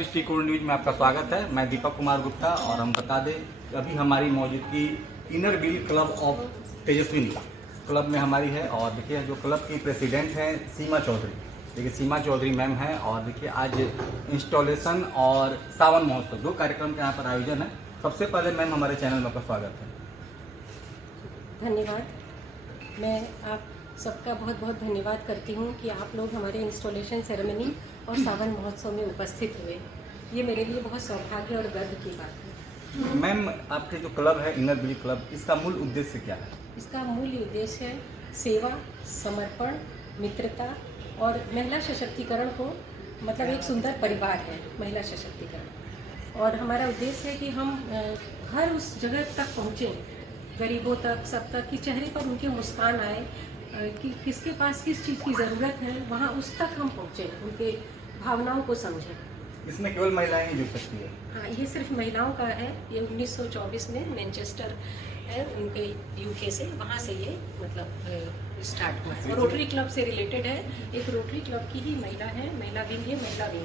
दृष्टिकोण न्यूज में आपका स्वागत है। मैं दीपक कुमार गुप्ता और हम बता दें अभी हमारी मौजूदगी inner wheel club of Tejaswini club में हमारी है। और देखिए जो क्लब की प्रेसिडेंट हैं सीमा चौधरी, देखिए सीमा चौधरी मैम हैं। और देखिए आज इंस्टॉलेशन और सावन महोत्सव दो कार्यक्रम के यहाँ पर आयोजन है। सबसे पहले मैम हमारे चैनल में आपका स्वागत है। धन्यवाद। मैं आप सबका बहुत बहुत धन्यवाद करती हूँ कि आप लोग हमारे इंस्टॉलेशन सेरेमनी और सावन महोत्सव में उपस्थित हुए। ये मेरे लिए बहुत सौभाग्य और गर्व की बात है। मैम आपके जो क्लब है इनर व्हील क्लब, इसका मूल उद्देश्य क्या है? इसका मूल उद्देश्य है सेवा, समर्पण, मित्रता और महिला सशक्तिकरण को, मतलब एक सुंदर परिवार है महिला सशक्तिकरण। और हमारा उद्देश्य है कि हम हर उस जगह तक पहुँचें, गरीबों तक, सब तक, कि चेहरे पर उनके मुस्कान आए, कि किसके पास किस चीज़ की ज़रूरत है वहाँ उस तक हम पहुँचें, उनके भावनाओं को समझें। इसमें केवल महिलाएं ही जुड़ सकती है? हाँ, ये सिर्फ महिलाओं का है। ये 1924 में मैनचेस्टर है उनके यूके से, वहाँ से ये मतलब स्टार्ट हुआ और रोटरी क्लब से रिलेटेड है। एक रोटरी क्लब की ही महिला है, महिला विंग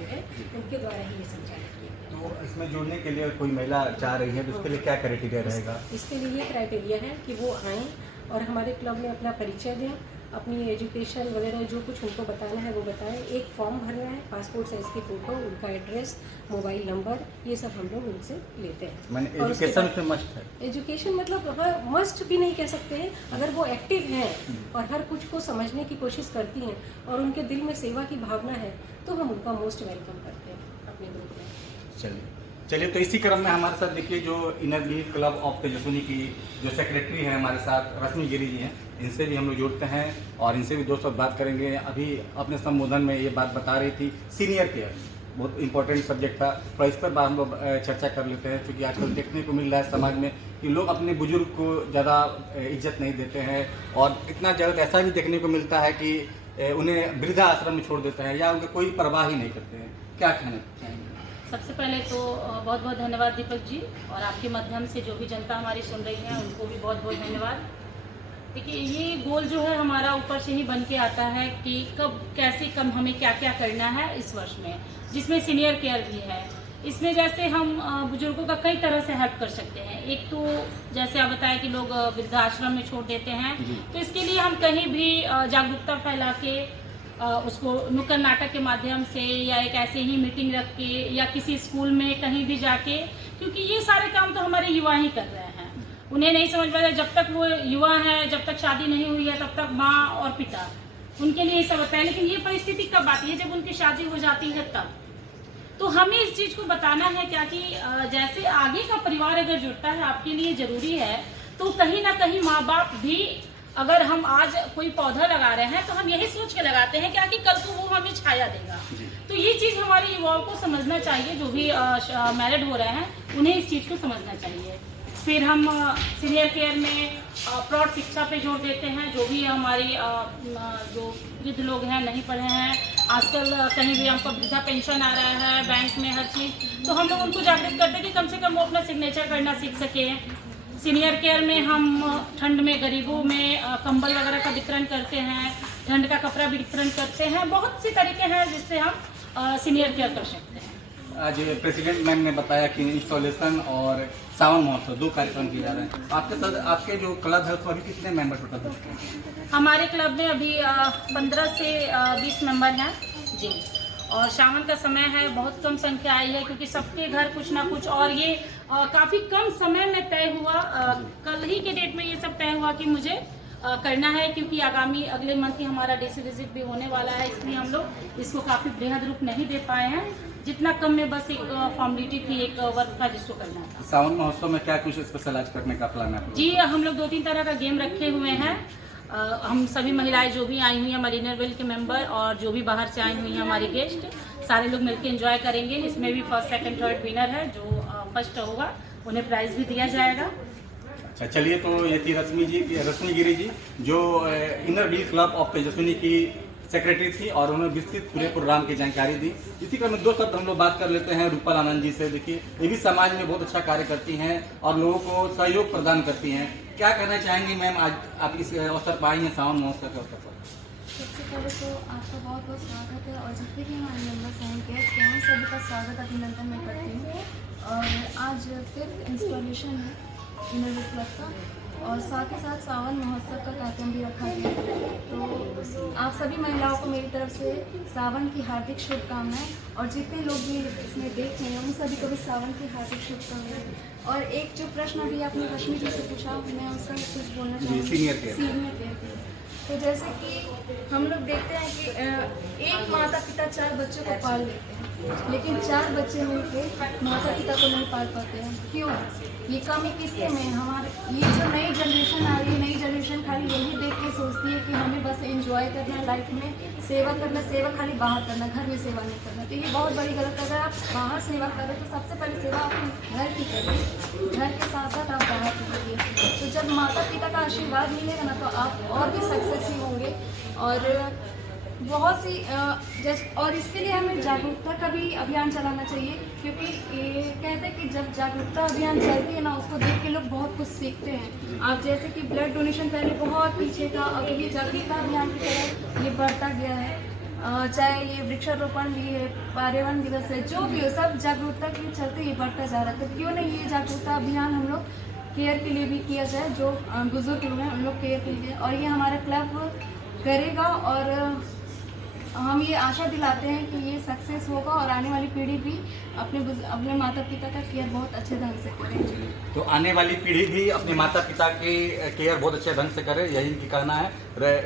है, उनके द्वारा ही ये संचालित किया गया। तो इसमें जुड़ने के लिए कोई महिला चाह रही है तो उसके लिए क्या क्राइटेरिया रहेगा? इसके लिए ये क्राइटेरिया है कि वो आएँ और हमारे क्लब में अपना परिचय दें, अपनी एजुकेशन वगैरह जो कुछ उनको बताना है वो बताएं। एक फॉर्म भरना है, पासपोर्ट साइज़ की फ़ोटो, उनका एड्रेस, मोबाइल नंबर, ये सब हम लोग उनसे लेते हैं। मैंने एजुकेशन पे मस्ट है? एजुकेशन मतलब हाँ, मस्ट भी नहीं कह सकते हैं। अगर वो एक्टिव हैं और हर कुछ को समझने की कोशिश करती हैं और उनके दिल में सेवा की भावना है तो हम उनका मोस्ट वेलकम करते हैं अपने ग्रुप में। चलिए तो इसी क्रम में हमारे साथ देखिए जो inner wheel club of Tejaswini की जो सेक्रेटरी हैं हमारे साथ रश्मि गिरी जी हैं, इनसे भी हम लोग जुड़ते हैं और इनसे भी दो शब्द बात करेंगे। अभी अपने संबोधन में ये बात बता रही थी सीनियर केयर बहुत इंपॉर्टेंट सब्जेक्ट था, तो इस पर हम लोग चर्चा कर लेते हैं। क्योंकि आजकल देखने को मिल रहा है समाज में कि लोग अपने बुजुर्ग को ज़्यादा इज्जत नहीं देते हैं और कितना ज़्यादा ऐसा भी देखने को मिलता है कि उन्हें वृद्धा आश्रम में छोड़ देते हैं या उनके कोई परवाह ही नहीं करते हैं। क्या कहना चाहेंगे? सबसे पहले तो बहुत बहुत धन्यवाद दीपक जी, और आपके माध्यम से जो भी जनता हमारी सुन रही है उनको भी बहुत बहुत धन्यवाद। देखिए ये गोल जो है हमारा ऊपर से ही बन के आता है कि कब कैसे कम हमें क्या क्या करना है इस वर्ष में, जिसमें सीनियर केयर भी है। इसमें जैसे हम बुजुर्गों का कई तरह से हेल्प कर सकते हैं। एक तो जैसे आप बताएं कि लोग वृद्धाश्रम में छोड़ देते हैं, तो इसके लिए हम कहीं भी जागरूकता फैला के उसको नुक्कड़ नाटक के माध्यम से या एक ऐसे ही मीटिंग रख के या किसी स्कूल में कहीं भी जाके, क्योंकि ये सारे काम तो हमारे युवा ही कर रहे हैं। उन्हें नहीं समझ पाता, जब तक वो युवा है, जब तक शादी नहीं हुई है तब तक माँ और पिता उनके लिए सब होता है। लेकिन ये परिस्थिति कब आती है? जब उनकी शादी हो जाती है तब। तो हमें इस चीज़ को बताना है क्या कि जैसे आगे का परिवार अगर जुड़ता है आपके लिए ज़रूरी है, तो कहीं ना कहीं माँ बाप भी, अगर हम आज कोई पौधा लगा रहे हैं तो हम यही सोच के लगाते हैं क्या कि कल को वो हमें छाया देगा। तो ये चीज़ हमारे युवाओं को समझना चाहिए, जो भी मैरिड हो रहे हैं उन्हें इस चीज़ को समझना चाहिए। फिर हम सीनियर केयर में प्रौढ़ शिक्षा पे जोर देते हैं। जो भी हमारी जो वृद्ध लोग हैं, नहीं पढ़े हैं, आजकल कहीं भी हमको वृद्धा पेंशन आ रहा है, बैंक में हर चीज़, तो हम लोग उनको जागृत करते हैं कि कम से कम वो अपना सिग्नेचर करना सीख सकें। सीनियर केयर में हम ठंड में गरीबों में कंबल वगैरह का वितरण करते हैं, ठंड का कपड़ा वितरण करते हैं। बहुत सी तरीके हैं जिससे हम सीनियर केयर कर सकते हैं। आज प्रेसिडेंट मैम ने बताया कि इंस्टॉलेशन और सावन महोत्सव दो कार्यक्रम किए जा रहे हैं। आपके साथ आपके जो क्लब है उसमें अभी कितने मेंबर टोटल हैं? हमारे क्लब में अभी 15 से 20 मेंबर हैं जी। और सावन का समय है, बहुत कम संख्या आई है क्योंकि सबके घर कुछ ना कुछ, और ये काफ़ी कम समय में तय हुआ। कल ही के डेट में ये सब तय हुआ कि मुझे करना है, क्योंकि आगामी अगले मंथ ही हमारा डीसी विजिट भी होने वाला है। इसलिए हम लोग इसको काफ़ी बृहद रूप नहीं दे पाए हैं, जितना कम में बस एक फॉर्मेलिटी थी, एक वर्क था जिसको करना था। सावन महोत्सव में क्या कुछ स्पेशल आज करने का प्लान है? जी, हम लोग 2-3 तरह का गेम रखे हुए हैं। हम सभी महिलाएं जो भी आई हुई हैं, हमारी इनर व्हील के मेंबर, और जो भी बाहर से आई हुई हैं हमारी गेस्ट, सारे लोग मिलकर एंजॉय करेंगे। इसमें भी फर्स्ट, सेकंड, थर्ड विनर है। जो फर्स्ट होगा उन्हें प्राइज भी दिया जाएगा। अच्छा, चलिए तो ये थी रश्मि गिरी जी जो inner wheel club of Tejaswini की सेक्रेटरी थी और उन्होंने विस्तृत पूरे प्रोग्राम की जानकारी दी। इसी क्रम में दो शब्द हम लोग बात कर लेते हैं रूपल आनंद जी से। देखिए ये भी समाज में बहुत अच्छा कार्य करती हैं और लोगों को सहयोग प्रदान करती हैं। क्या कहना चाहेंगी मैम, आज आप इस अवसर पर आई हैं सावन महोत्सव के अवसर पर? सबसे पहले तो आपका बहुत बहुत स्वागत है और जितने भी हमारे मेंबर्स हैं गेस्ट हैं सभी का स्वागत अभिनंदन मैं करती हूँ। और आज 5th इंस्टॉलेशन है इनोवेट क्लब का और साथ ही साथ सावन महोत्सव का कार्यक्रम भी रखा गया है। तो आप सभी महिलाओं को मेरी तरफ से सावन की हार्दिक शुभकामनाएं और जितने लोग भी इसमें देख रहे हैं उन सभी को भी सावन की हार्दिक शुभकामनाएं। और एक जो प्रश्न अभी आपने रश्मि जी से पूछा मैं उसका कुछ बोलना चाहूँगी। Senior care. Senior care. तो जैसे कि हम लोग देखते हैं कि एक माता पिता 4 बच्चों को पाल लेते हैं लेकिन 4 बच्चे मिलकर माता पिता को नहीं पाल पाते हैं। क्यों? ये कमी किसके में है? हमारे ये जो नई जनरेशन आ रही है, नई जनरेशन खाली यही देख के सोचती है कि हमें बस एंजॉय करना है लाइफ में, सेवा करना, सेवा खाली बाहर करना, घर में सेवा नहीं करना। तो ये बहुत बड़ी गलत है। अगर आप बाहर सेवा करें तो सबसे पहले सेवा अपने घर की करिए, घर के साथ साथ आप बाहर की करिए। तो जब माता पिता का आशीर्वाद मिलेगा ना तो आप और भी सक्सेसफुल होंगे। और बहुत सी जैसे और इसके लिए हमें जागरूकता का भी अभियान चलाना चाहिए क्योंकि ये कहते हैं कि जब जागरूकता अभियान चलती है ना उसको देख के लोग बहुत कुछ सीखते हैं। आप जैसे कि ब्लड डोनेशन पहले बहुत पीछे था, अब ये जागरूकता अभियान की तरह ये बढ़ता गया है। चाहे ये वृक्षारोपण भी है, पर्यावरण दिवस है, जो भी हो सब जागरूकता के चलते ये बढ़ता जा रहा है। तो क्यों नहीं ये जागरूकता अभियान हम लोग केयर के लिए भी किया जाए, जो बुजुर्ग लोग हैं उन लोग केयर के लिए, और ये हमारा क्लब करेगा। और हम ये आशा दिलाते हैं कि ये सक्सेस होगा और आने वाली पीढ़ी भी अपने माता पिता का केयर बहुत अच्छे ढंग से करेगी। तो आने वाली पीढ़ी भी अपने माता पिता के केयर बहुत अच्छे ढंग से करे, यही इनकी कहना है।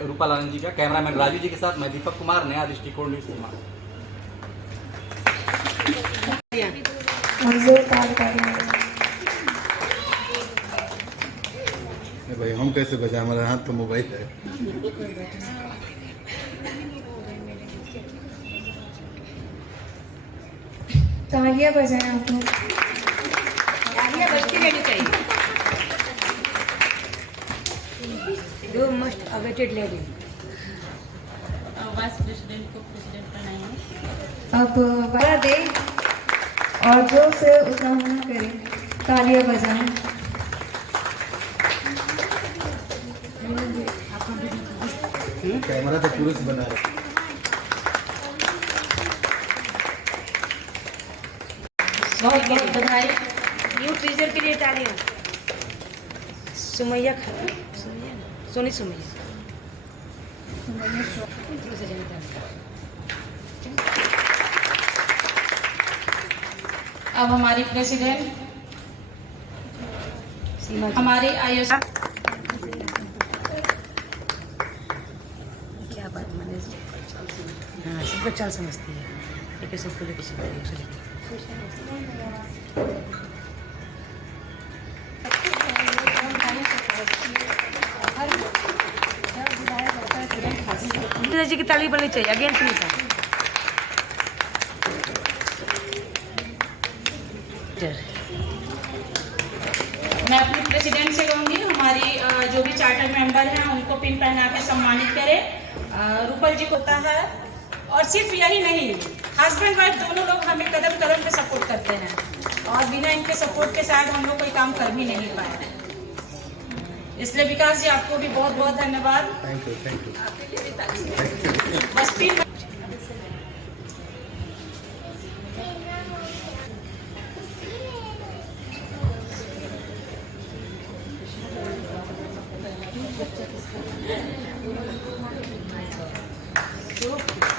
रूपा लालन जी का। कैमरामैन राजू जी के साथ मैं दीपक कुमार, नया दृष्टिकोण न्यूज़ कुमार। भाई हम कैसे बजाएं, हमारे हाथ तो मोबाइल है। तालियां बजाएं आप लोग। तालियां बजती रहनी चाहिए। दो most awaited lady. Vice president को प्रेसिडेंट बनाएंगे। अब बड़ा दे और जोर से उत्साहन करें, तालियां बजाएं। कैमरा तो पुरुष बना है। बहुत बहुत बधाई। न्यू टीचर के लिए तालियां। सुमैया सोनी सुमैया। अब हमारी प्रेसिडेंट हमारे आयुष क्या बात माने। हाँ सबको चाल समझती है, लेकिन सबको लेकर चलती है। जी की ताली बननी चाहिए। Again please. मैं अपने प्रेसिडेंट से कहूँगी हमारी जो भी चार्टर मेंबर हैं उनको पिन पहना के सम्मानित करें। रूपल जी को होता है और सिर्फ यही नहीं, हस्बैंड वाइफ दोनों लोग हमें कदम कदम पे सपोर्ट करते हैं और बिना इनके सपोर्ट के शायद हम लोग कोई काम कर भी नहीं पाए। इसलिए विकास जी आपको भी बहुत बहुत धन्यवाद। Thank you. बस पिन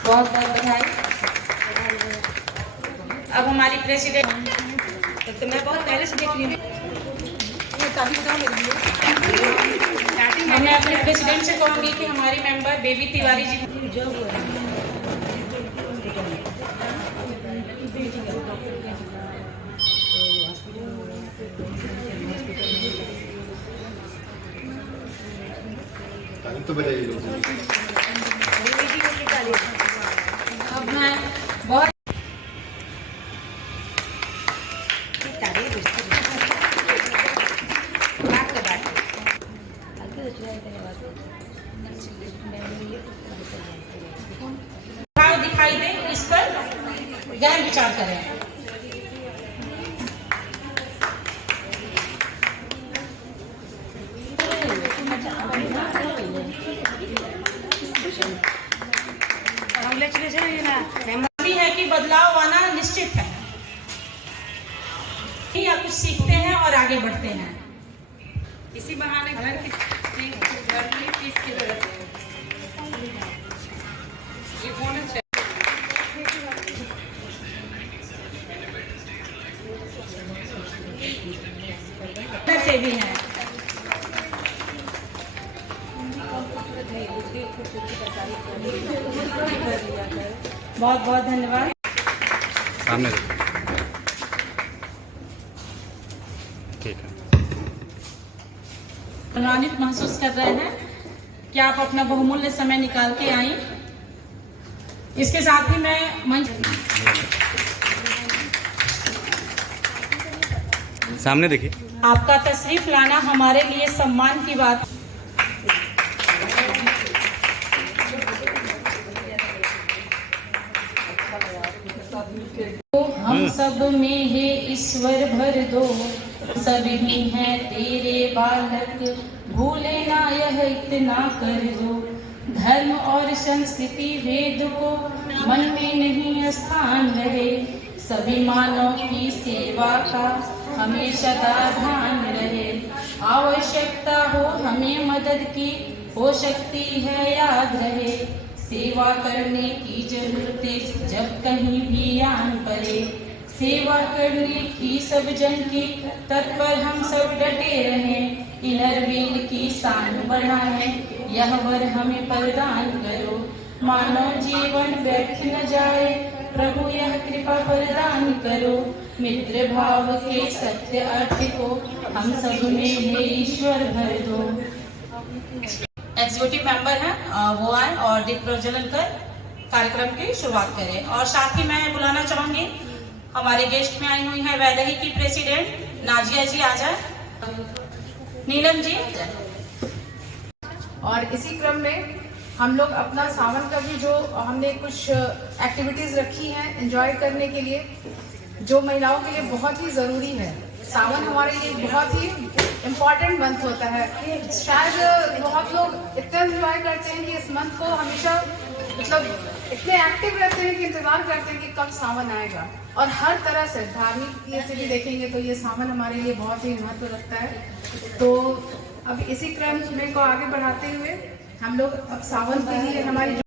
बहुत बहुत बधाई। अब हमारी प्रेसिडेंट तो मैं बहुत पहले से देख रही हूँ। मैं अपने प्रेसिडेंट से कहूँगी कि हमारी मेंबर बेबी तिवारी जी तो बताइए लोग। अब मैं बहुत भाव दिखाई दे, इस पर गहन विचार करें। भी है कि बदलाव आना निश्चित है, या कुछ सीखते हैं और आगे बढ़ते हैं। इसी बहाने घर की चीज की जरूरत है। ये होना चाहिए से भी है। बहुत बहुत धन्यवाद। सामने देखो। ठीक है। सम्मानित महसूस कर रहे हैं कि आप अपना बहुमूल्य समय निकाल के आई। इसके साथ ही मैं मंच सामने देखिए। आपका तशरीफ लाना हमारे लिए सम्मान की बात। हम सब में है ईश्वर भर दो, सब ही हैं तेरे बालक, भूले ना यह इतना कर दो। धर्म और संस्कृति वेद को मन में नहीं स्थान रहे, सभी मानव की सेवा का हमेशा ध्यान रहे। आवश्यकता हो हमें मदद की, हो सकती है याद रहे, सेवा करने की जरूरत जब कहीं भी आन पड़े। सेवा करने की सब जन की तत्पर हम सब डटे रहें, इनर व्हील की शान बढ़ाएं, यह वर हमें प्रदान करो। मानव जीवन व्यर्थ न जाए, प्रभु यह कृपा प्रदान करो। मित्र भाव के सत्य अर्थ को हम सब में है ईश्वर भर दो। एग्जीक्यूटिव मेंबर हैं वो आए और दीप प्रज्वलन कर कार्यक्रम की शुरुआत करें। और साथ ही मैं बुलाना चाहूंगी हमारे गेस्ट में आई हुई है वैदेही की प्रेसिडेंट नाजिया जी, आ जाए। नीलम जी। और इसी क्रम में हम लोग अपना सावन का भी जो हमने कुछ एक्टिविटीज रखी हैं एंजॉय करने के लिए, जो महिलाओं के लिए बहुत ही ज़रूरी है। सावन हमारे लिए बहुत ही इम्पॉर्टेंट मंथ होता है। शायद बहुत लोग इतना एंजॉय करते हैं कि इस मंथ को हमेशा मतलब इतने एक्टिव रहते हैं कि इंतज़ार करते हैं कि कब सावन आएगा। और हर तरह से धार्मिक से भी देखेंगे तो ये सावन हमारे लिए बहुत ही महत्व रखता है। तो अब इसी क्रम में को आगे बढ़ाते हुए हम लोग अब सावन के लिए हमारी